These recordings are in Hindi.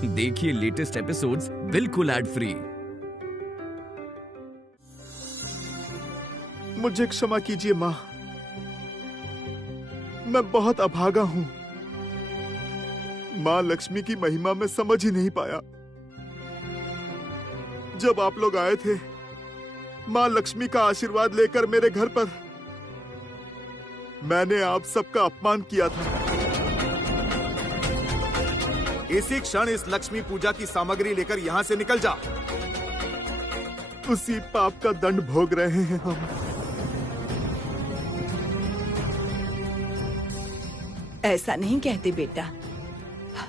देखिए लेटेस्ट एपिसोड्स बिल्कुल एड फ्री। मुझे क्षमा कीजिए माँ, मैं बहुत अभागा हूँ। माँ लक्ष्मी की महिमा में समझ ही नहीं पाया। जब आप लोग आए थे माँ लक्ष्मी का आशीर्वाद लेकर मेरे घर पर, मैंने आप सबका अपमान किया था। इसी क्षण इस लक्ष्मी पूजा की सामग्री लेकर यहाँ से निकल जा। उसी पाप का दंड भोग रहे हैं हम। ऐसा नहीं कहते बेटा,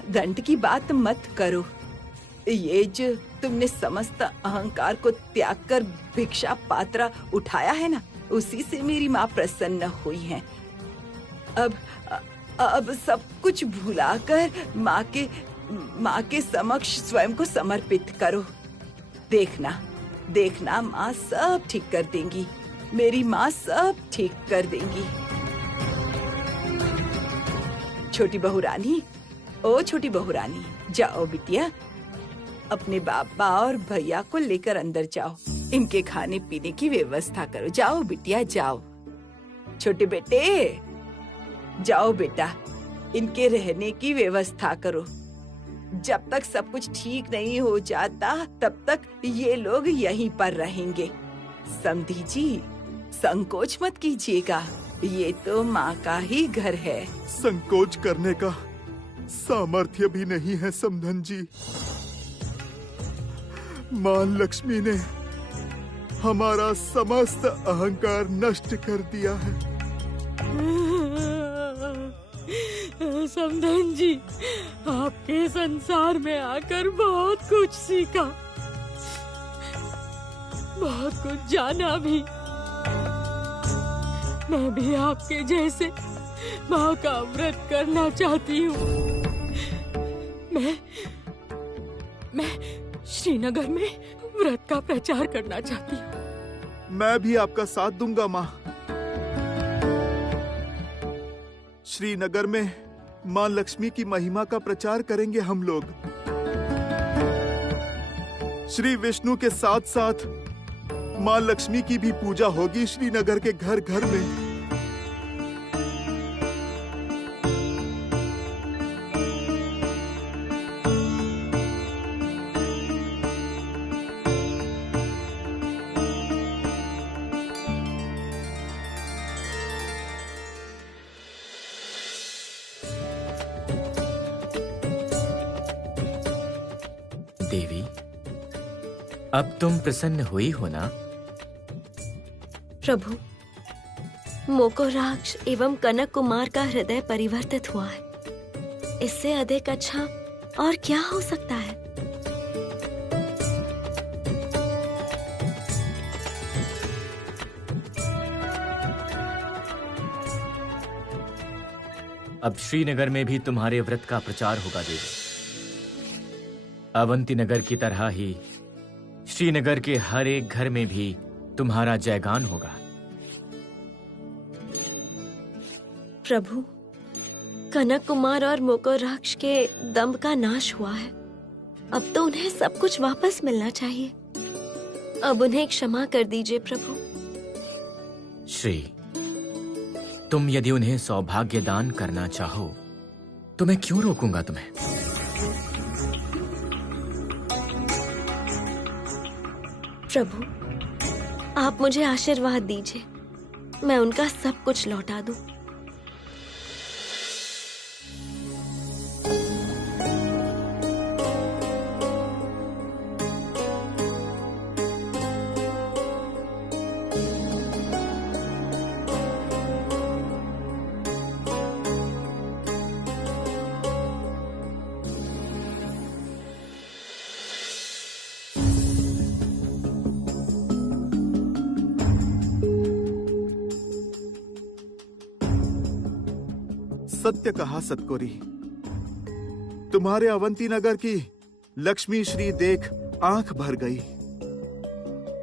दंड की बात मत करो। ये जो तुमने समस्त अहंकार को त्याग कर भिक्षा पात्रा उठाया है ना, उसी से मेरी माँ प्रसन्न हुई है। अब सब कुछ भुलाकर माँ के समक्ष स्वयं को समर्पित करो। देखना माँ सब ठीक कर देंगी। मेरी माँ सब ठीक कर देंगी। छोटी बहू रानी, ओ छोटी बहू रानी, जाओ बिटिया, अपने बाबा और भैया को लेकर अंदर जाओ। इनके खाने पीने की व्यवस्था करो। जाओ बिटिया जाओ। छोटे बेटे जाओ बेटा, इनके रहने की व्यवस्था करो। जब तक सब कुछ ठीक नहीं हो जाता तब तक ये लोग यहीं पर रहेंगे। समधी जी, संकोच मत कीजिएगा, ये तो माँ का ही घर है। संकोच करने का सामर्थ्य भी नहीं है समधन जी। माँ लक्ष्मी ने हमारा समस्त अहंकार नष्ट कर दिया है। समधन जी, आपके संसार में आकर बहुत कुछ सीखा, बहुत कुछ जाना भी। मैं भी आपके जैसे माँ का व्रत करना चाहती हूँ। मैं श्रीनगर में व्रत का प्रचार करना चाहती हूँ। मैं भी आपका साथ दूंगा माँ। श्रीनगर में माँ लक्ष्मी की महिमा का प्रचार करेंगे हम लोग। श्री विष्णु के साथ साथ माँ लक्ष्मी की भी पूजा होगी श्रीनगर के घर घर में। देवी, अब तुम प्रसन्न हुई हो ना? प्रभु, मोकोराक्ष एवं कनक कुमार का हृदय परिवर्तित हुआ है। इससे अधिक अच्छा और क्या हो सकता है? अब श्रीनगर में भी तुम्हारे व्रत का प्रचार होगा देवी। अवंती नगर की तरह ही श्रीनगर के हर एक घर में भी तुम्हारा जयगान होगा। प्रभु, कनक कुमार और मोकोराक्ष के दंभ का नाश हुआ है। अब तो उन्हें सब कुछ वापस मिलना चाहिए। अब उन्हें क्षमा कर दीजिए प्रभु। श्री, तुम यदि उन्हें सौभाग्य दान करना चाहो तो मैं क्यों रोकूंगा तुम्हें? प्रभु, आप मुझे आशीर्वाद दीजिए, मैं उनका सब कुछ लौटा दूं। सत्य कहा सतकोरी। तुम्हारे अवंती नगर की लक्ष्मी श्री देख आंख भर गई।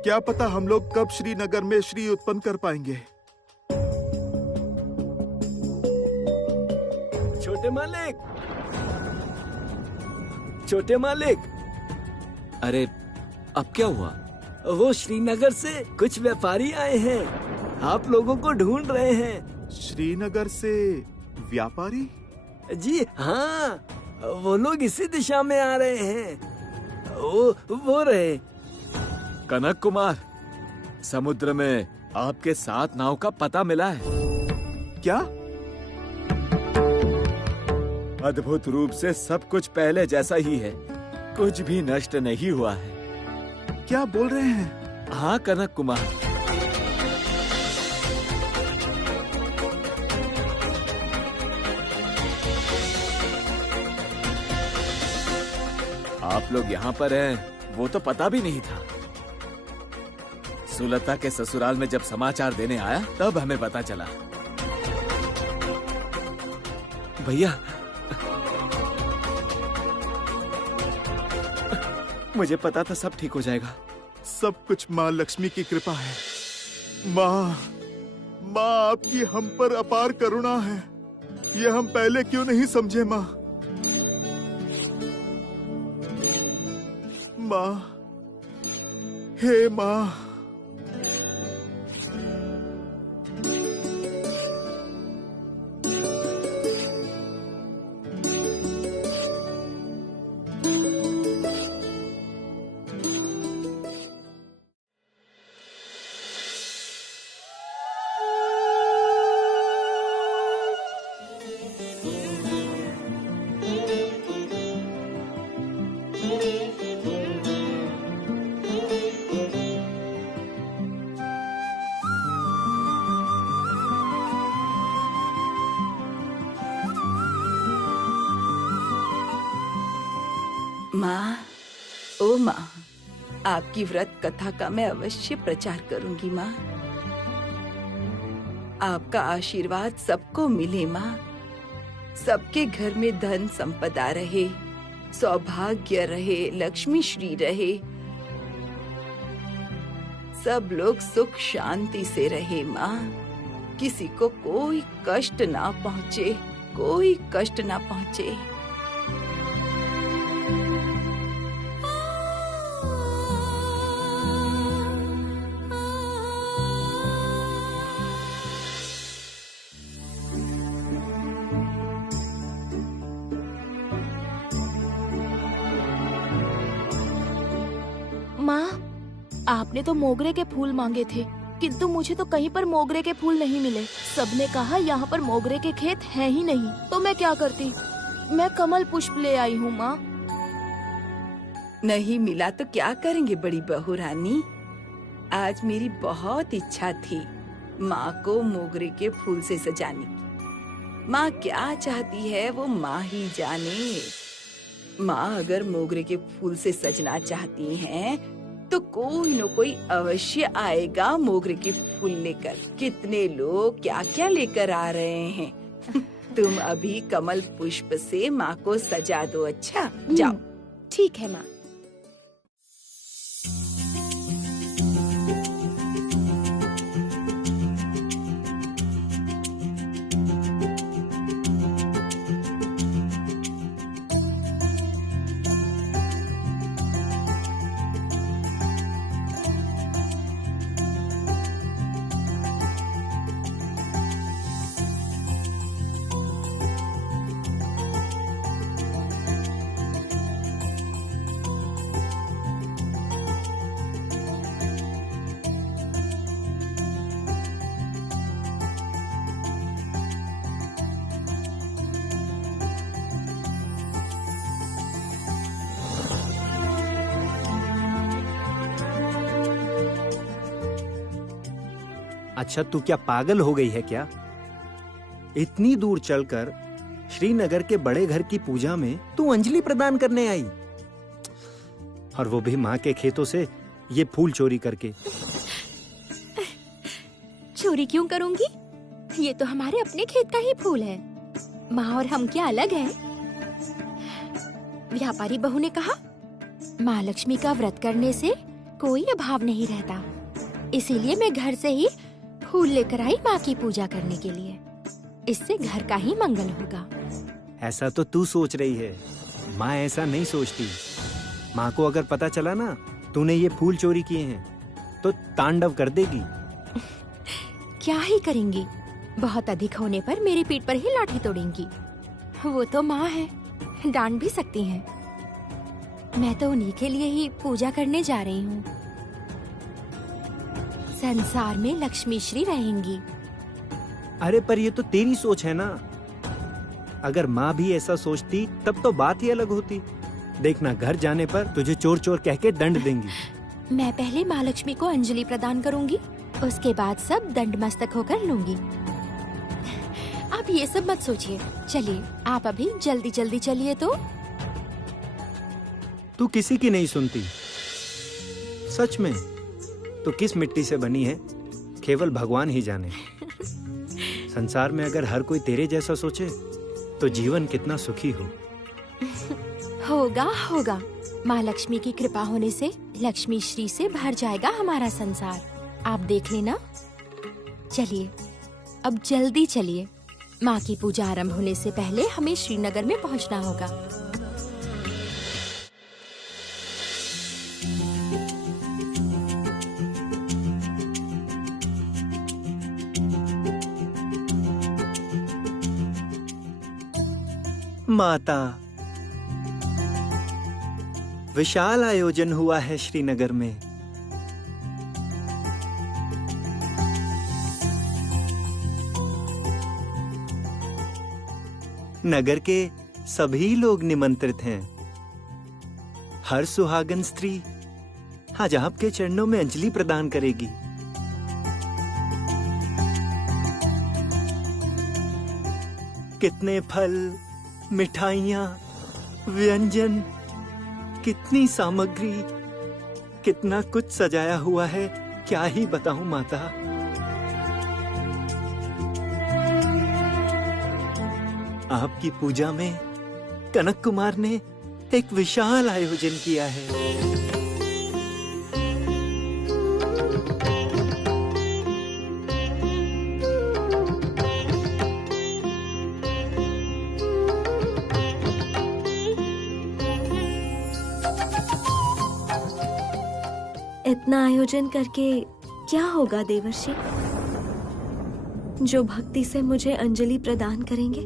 क्या पता हम लोग कब श्रीनगर में श्री उत्पन्न कर पाएंगे। छोटे मालिक, छोटे मालिक, अरे अब क्या हुआ? वो श्रीनगर से कुछ व्यापारी आए हैं, आप लोगों को ढूंढ रहे हैं। श्रीनगर से व्यापारी? जी हाँ, वो लोग इसी दिशा में आ रहे हैं। वो रहे। कनक कुमार, समुद्र में आपके 7 नाव का पता मिला है। क्या? अद्भुत रूप से सब कुछ पहले जैसा ही है, कुछ भी नष्ट नहीं हुआ है। क्या बोल रहे हैं? हाँ कनक कुमार, आप लोग यहाँ पर हैं, वो तो पता भी नहीं था। सुलता के ससुराल में जब समाचार देने आया तब हमें पता चला। भैया, मुझे पता था सब ठीक हो जाएगा। सब कुछ माँ लक्ष्मी की कृपा है। माँ, आपकी हम पर अपार करुणा है। ये हम पहले क्यों नहीं समझे माँ? माँ, हे माँ। माँ, ओ माँ, आपकी व्रत कथा का मैं अवश्य प्रचार करूंगी माँ। आपका आशीर्वाद सबको मिले माँ। सबके घर में धन संपदा रहे, सौभाग्य रहे, लक्ष्मी श्री रहे। सब लोग सुख शांति से रहे माँ। किसी को कोई कष्ट ना पहुँचे, कोई कष्ट ना पहुँचे। माँ, आपने तो मोगरे के फूल मांगे थे, किंतु मुझे तो कहीं पर मोगरे के फूल नहीं मिले। सबने कहा यहाँ पर मोगरे के खेत हैं ही नहीं, तो मैं क्या करती? मैं कमल पुष्प ले आई हूँ माँ। नहीं मिला तो क्या करेंगे बड़ी बहू रानी? आज मेरी बहुत इच्छा थी माँ को मोगरे के फूल से सजाने की। माँ क्या चाहती है वो माँ ही जाने। माँ अगर मोगरे के फूल से सजना चाहती हैं, तो कोई न कोई अवश्य आएगा मोगरे के फूल लेकर। कितने लोग क्या क्या लेकर आ रहे हैं। तुम अभी कमल पुष्प से माँ को सजा दो। अच्छा जाओ। ठीक है माँ। अच्छा, तू क्या पागल हो गई है क्या? इतनी दूर चलकर श्रीनगर के बड़े घर की पूजा में तू अंजलि प्रदान करने आई, और वो भी माँ के खेतों से ये फूल चोरी करके। चोरी क्यों करूंगी? ये तो हमारे अपने खेत का ही फूल है। माँ और हम क्या अलग हैं? व्यापारी बहू ने कहा, माँ लक्ष्मी का व्रत करने से कोई अभाव नहीं रहता, इसीलिए मैं घर से ही फूल लेकर आई माँ की पूजा करने के लिए। इससे घर का ही मंगल होगा। ऐसा तो तू सोच रही है, माँ ऐसा नहीं सोचती। माँ को अगर पता चला ना तूने ये फूल चोरी किए हैं तो तांडव कर देगी। क्या ही करेंगी, बहुत अधिक होने पर मेरी पीठ पर ही लाठी तोड़ेंगी। वो तो माँ है, डांट भी सकती हैं। मैं तो उन्हीं के लिए ही पूजा करने जा रही हूँ। संसार में लक्ष्मी श्री रहेंगी। अरे पर ये तो तेरी सोच है ना। अगर माँ भी ऐसा सोचती तब तो बात ही अलग होती। देखना घर जाने पर तुझे चोर चोर कह के दंड देंगी। मैं पहले माँ लक्ष्मी को अंजलि प्रदान करूंगी, उसके बाद सब दंड मस्तक होकर लूंगी। आप ये सब मत सोचिए, चलिए आप अभी जल्दी जल्दी चलिए। तू किसी की नहीं सुनती। सच में तू किस मिट्टी से बनी है केवल भगवान ही जाने। संसार में अगर हर कोई तेरे जैसा सोचे तो जीवन कितना सुखी हो। होगा। माँ लक्ष्मी की कृपा होने से लक्ष्मी श्री से भर जाएगा हमारा संसार। आप देख लेना। चलिए अब जल्दी चलिए, माँ की पूजा आरंभ होने से पहले हमें श्रीनगर में पहुँचना होगा। माता, विशाल आयोजन हुआ है श्रीनगर में। नगर के सभी लोग निमंत्रित हैं। हर सुहागन स्त्री आज आपके चरणों में अंजलि प्रदान करेगी। कितने फल, मिठाइयाँ, व्यंजन, कितनी सामग्री, कितना कुछ सजाया हुआ है, क्या ही बताऊं माता। आपकी पूजा में कनक कुमार ने एक विशाल आयोजन किया है। इतना आयोजन करके क्या होगा देवर्षि? जो भक्ति से मुझे अंजलि प्रदान करेंगे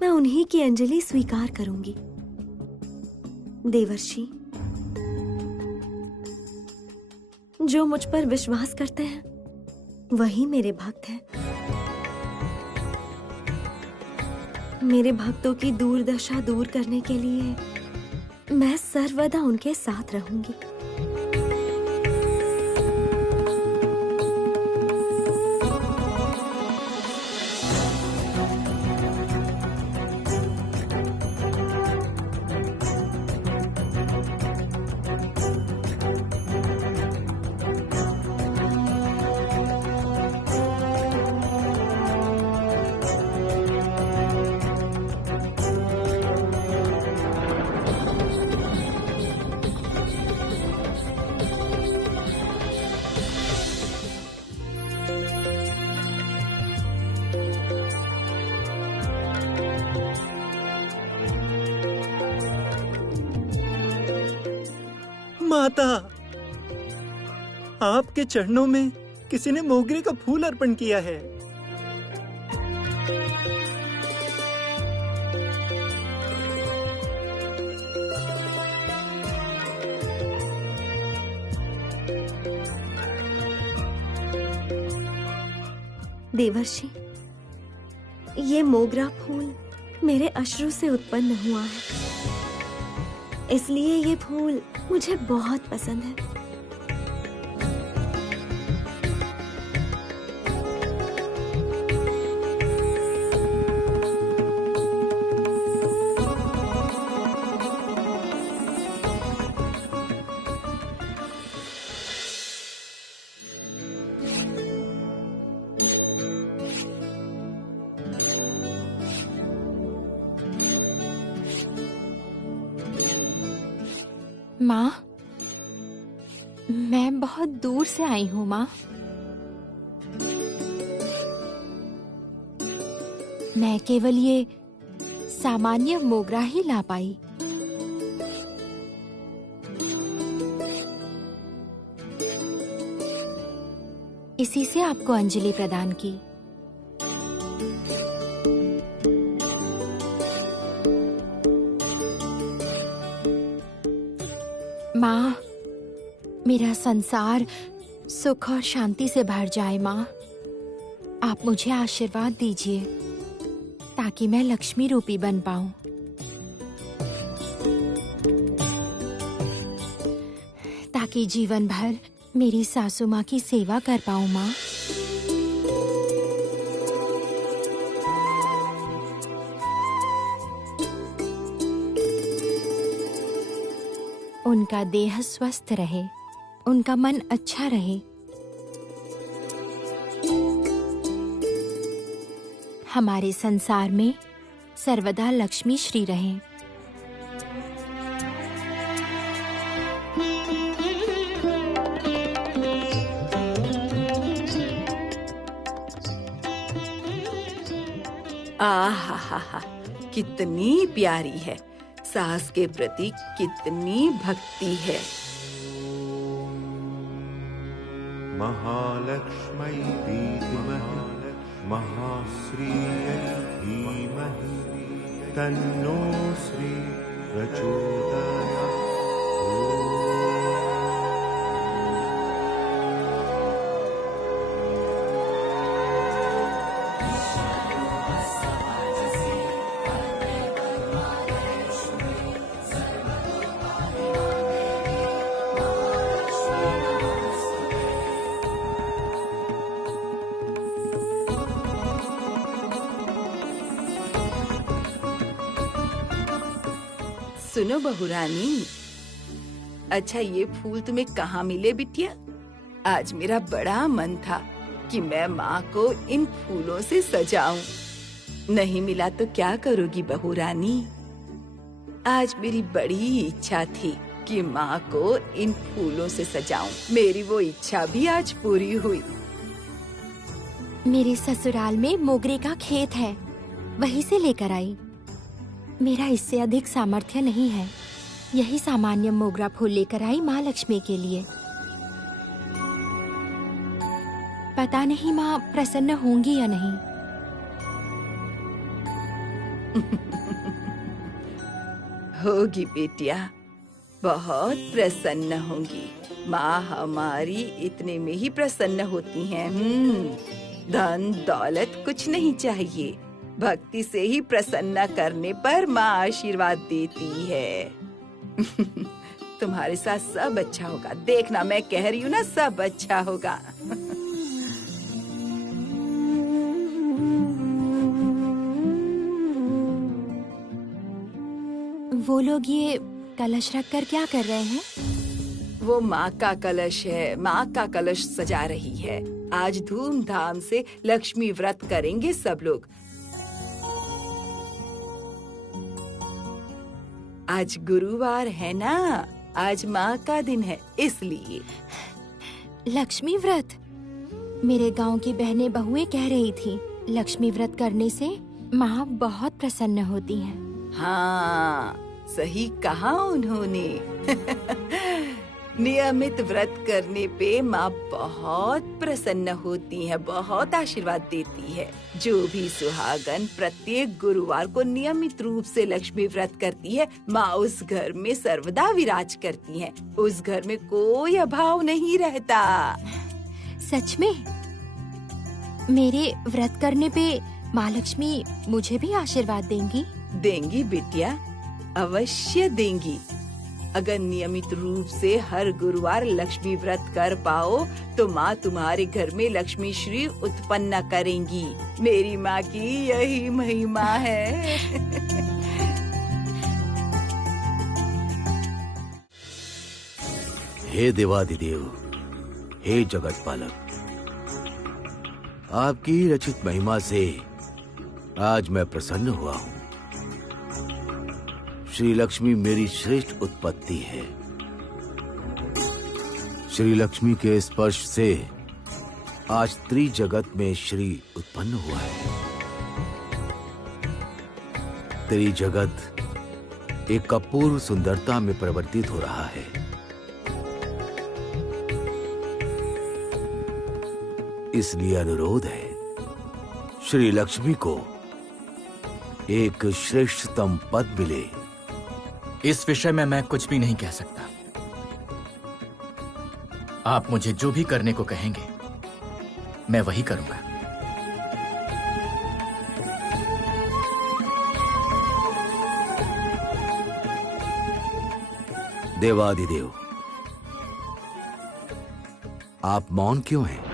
मैं उन्हीं की अंजलि स्वीकार करूंगी। देवर्षि, जो मुझ पर विश्वास करते हैं वही मेरे भक्त हैं। मेरे भक्तों की दुर्दशा दूर करने के लिए मैं सर्वदा उनके साथ रहूंगी। माता, आपके चरणों में किसी ने मोगरे का फूल अर्पण किया है। देवर्षि, ये मोगरा फूल मेरे अश्रु से उत्पन्न हुआ है, इसलिए ये फूल मुझे बहुत पसंद है। माँ, मैं बहुत दूर से आई हूँ माँ। मैं केवल ये सामान्य मोगरा ही ला पाई। इसी से आपको अंजलि प्रदान की। माँ, मेरा संसार सुख और शांति से भर जाए। माँ, आप मुझे आशीर्वाद दीजिए ताकि मैं लक्ष्मी रूपी बन पाऊं। ताकि जीवन भर मेरी सासू माँ की सेवा कर पाऊं। माँ, उनका देह स्वस्थ रहे, उनका मन अच्छा रहे। हमारे संसार में सर्वदा लक्ष्मी श्री रहे। आहा, कितनी प्यारी है, सास के प्रति कितनी भक्ति है। महालक्ष्मी विद्महे महाश्रियै धीमहि तन्नो श्री प्रचोदयात्। सुनो बहुरानी, अच्छा ये फूल तुम्हें कहाँ मिले बिटिया? आज मेरा बड़ा मन था कि मैं माँ को इन फूलों से सजाऊं। नहीं मिला तो क्या करोगी बहुरानी? आज मेरी बड़ी इच्छा थी कि माँ को इन फूलों से सजाऊं। मेरी वो इच्छा भी आज पूरी हुई। मेरे ससुराल में मोगरे का खेत है, वहीं से लेकर आई। मेरा इससे अधिक सामर्थ्य नहीं है। यही सामान्य मोगरा फूल लेकर आई माँ लक्ष्मी के लिए। पता नहीं माँ प्रसन्न होंगी या नहीं। होगी बेटिया, बहुत प्रसन्न होंगी। माँ हमारी इतने में ही प्रसन्न होती हैं। धन दौलत कुछ नहीं चाहिए, भक्ति से ही प्रसन्न करने पर माँ आशीर्वाद देती है। तुम्हारे साथ सब अच्छा होगा, देखना, मैं कह रही हूँ ना, सब अच्छा होगा। वो लोग ये कलश रख कर क्या कर रहे हैं? वो माँ का कलश है, माँ का कलश सजा रही है। आज धूमधाम से लक्ष्मी व्रत करेंगे सब लोग। आज गुरुवार है ना, आज माँ का दिन है, इसलिए। लक्ष्मी व्रत? मेरे गांव की बहनें बहुएं कह रही थी लक्ष्मी व्रत करने से माँ बहुत प्रसन्न होती हैं। हाँ, सही कहा उन्होंने। नियमित व्रत करने पे माँ बहुत प्रसन्न होती है, बहुत आशीर्वाद देती है। जो भी सुहागन प्रत्येक गुरुवार को नियमित रूप से लक्ष्मी व्रत करती है, माँ उस घर में सर्वदा विराज करती है। उस घर में कोई अभाव नहीं रहता। सच में? मेरे व्रत करने पे माँ लक्ष्मी मुझे भी आशीर्वाद देंगी? देंगी बिटिया, अवश्य देंगी। अगर नियमित रूप से हर गुरुवार लक्ष्मी व्रत कर पाओ तो माँ तुम्हारे घर में लक्ष्मी श्री उत्पन्न करेंगी। मेरी माँ की यही महिमा है। हे देवादिदेव, हे जगत पालक, आपकी रचित महिमा से आज मैं प्रसन्न हुआ हूँ। श्री लक्ष्मी मेरी श्रेष्ठ उत्पत्ति है। श्री लक्ष्मी के स्पर्श से आज त्रिजगत में श्री उत्पन्न हुआ है। तेरी जगत एक अपूर्व सुंदरता में परिवर्तित हो रहा है। इसलिए अनुरोध है, श्री लक्ष्मी को एक श्रेष्ठतम पद मिले। इस विषय में मैं कुछ भी नहीं कह सकता। आप मुझे जो भी करने को कहेंगे मैं वही करूंगा। देवादिदेव, आप मौन क्यों हैं?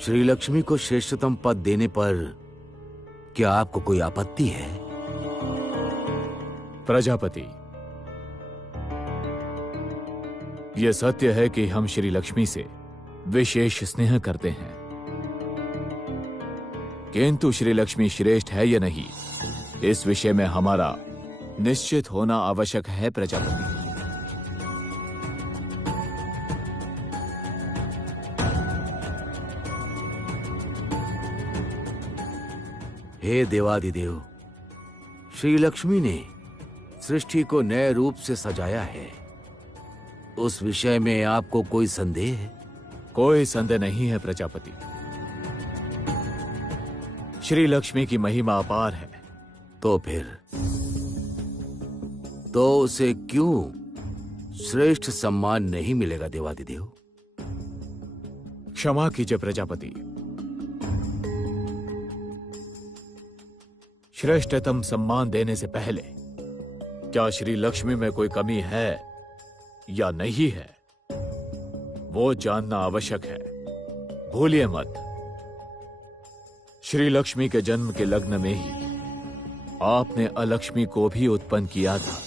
श्री लक्ष्मी को श्रेष्ठतम पद देने पर क्या आपको कोई आपत्ति है? प्रजापति, यह सत्य है कि हम श्री लक्ष्मी से विशेष स्नेह करते हैं, किंतु श्री लक्ष्मी श्रेष्ठ है या नहीं, इस विषय में हमारा निश्चित होना आवश्यक है प्रजापति। हे देवादिदेव, श्री लक्ष्मी ने सृष्टि को नए रूप से सजाया है, उस विषय में आपको कोई संदेह है? कोई संदेह नहीं है प्रजापति। श्री लक्ष्मी की महिमा अपार है। तो उसे क्यों श्रेष्ठ सम्मान नहीं मिलेगा देवादिदेव? क्षमा कीजिए प्रजापति, श्रेष्ठतम सम्मान देने से पहले क्या श्री लक्ष्मी में कोई कमी है या नहीं है, वो जानना आवश्यक है। भूलिए मत, श्री लक्ष्मी के जन्म के लग्न में ही आपने अलक्ष्मी को भी उत्पन्न किया था।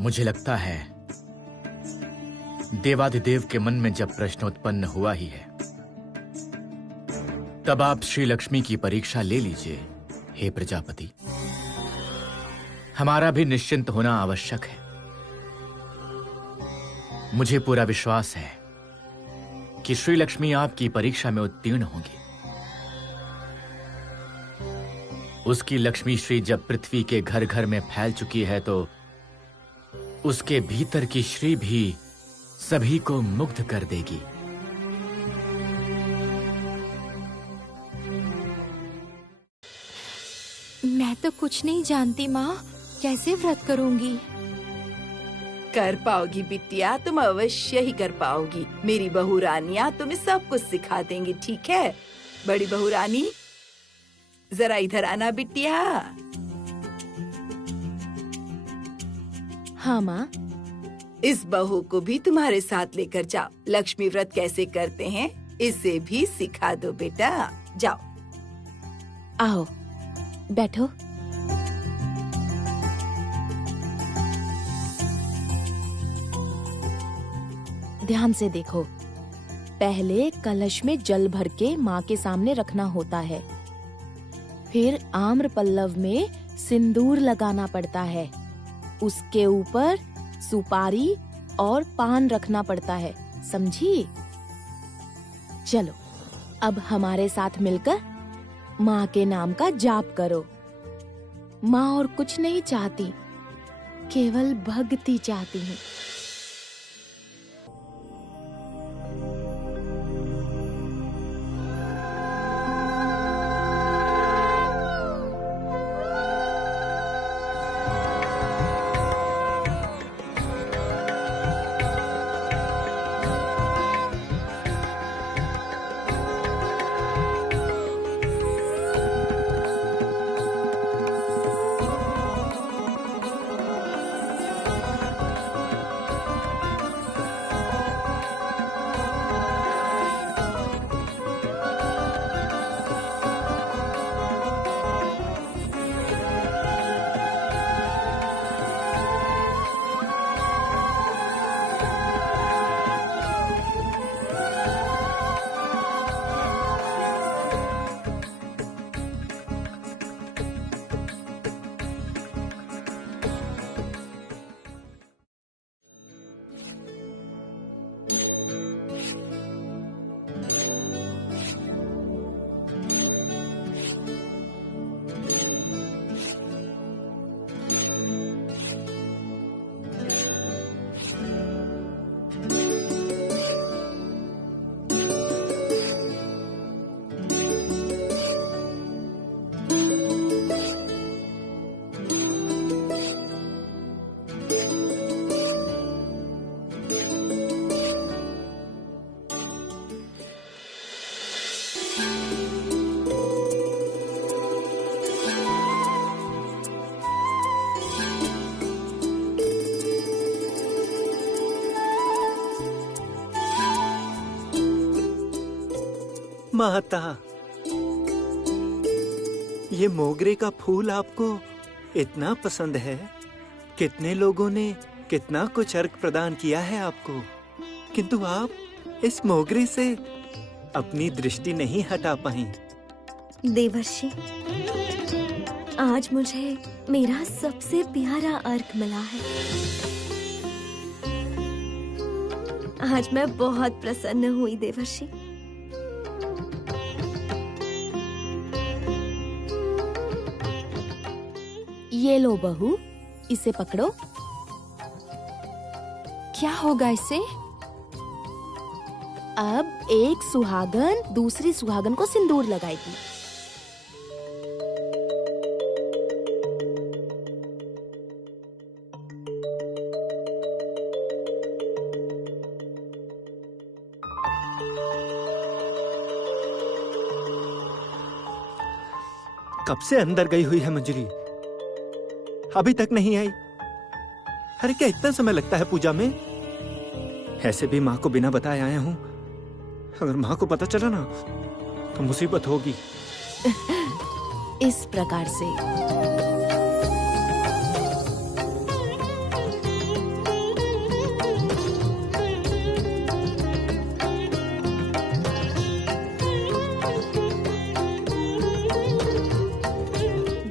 मुझे लगता है देवादिदेव के मन में जब प्रश्न उत्पन्न हुआ ही है, तब आप श्री लक्ष्मी की परीक्षा ले लीजिए। हे प्रजापति, हमारा भी निश्चिंत होना आवश्यक है। मुझे पूरा विश्वास है कि श्री लक्ष्मी आपकी परीक्षा में उत्तीर्ण होंगी। उसकी लक्ष्मी श्री जब पृथ्वी के घर घर में फैल चुकी है, तो उसके भीतर की श्री भी सभी को मुग्ध कर देगी। मैं तो कुछ नहीं जानती माँ, कैसे व्रत करूंगी? कर पाओगी बिटिया, तुम अवश्य ही कर पाओगी। मेरी बहू रानियां तुम्हें सब कुछ सिखा देंगी, ठीक है? बड़ी बहू रानी, जरा इधर आना बिटिया। हाँ माँ। इस बहू को भी तुम्हारे साथ लेकर जाओ। लक्ष्मी व्रत कैसे करते हैं इसे भी सिखा दो बेटा। जाओ। आओ बैठो। ध्यान से देखो। पहले कलश में जल भर के माँ के सामने रखना होता है, फिर आम्र पल्लव में सिंदूर लगाना पड़ता है, उसके ऊपर सुपारी और पान रखना पड़ता है, समझी? चलो अब हमारे साथ मिलकर माँ के नाम का जाप करो। माँ और कुछ नहीं चाहती, केवल भक्ति चाहती है। माता, ये मोगरे का फूल आपको इतना पसंद है। कितने लोगों ने कितना कुछ अर्घ प्रदान किया है आपको, किंतु आप इस मोगरे से अपनी दृष्टि नहीं हटा पाई। देवर्षि, आज मुझे मेरा सबसे प्यारा अर्घ मिला है। आज मैं बहुत प्रसन्न हुई देवर्षि। ये लो बहू, इसे पकड़ो। क्या होगा इससे? अब एक सुहागन दूसरी सुहागन को सिंदूर लगाएगी। कब से अंदर गई हुई है मंजरी, अभी तक नहीं आई। अरे क्या इतना समय लगता है पूजा में? ऐसे भी माँ को बिना बताए आया हूँ, अगर माँ को पता चला ना तो मुसीबत होगी। इस प्रकार से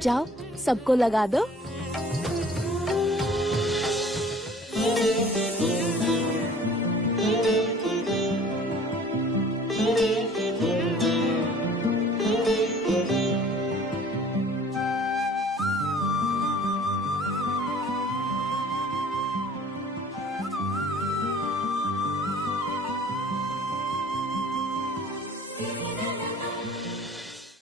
जाओ, सबको लगा दो।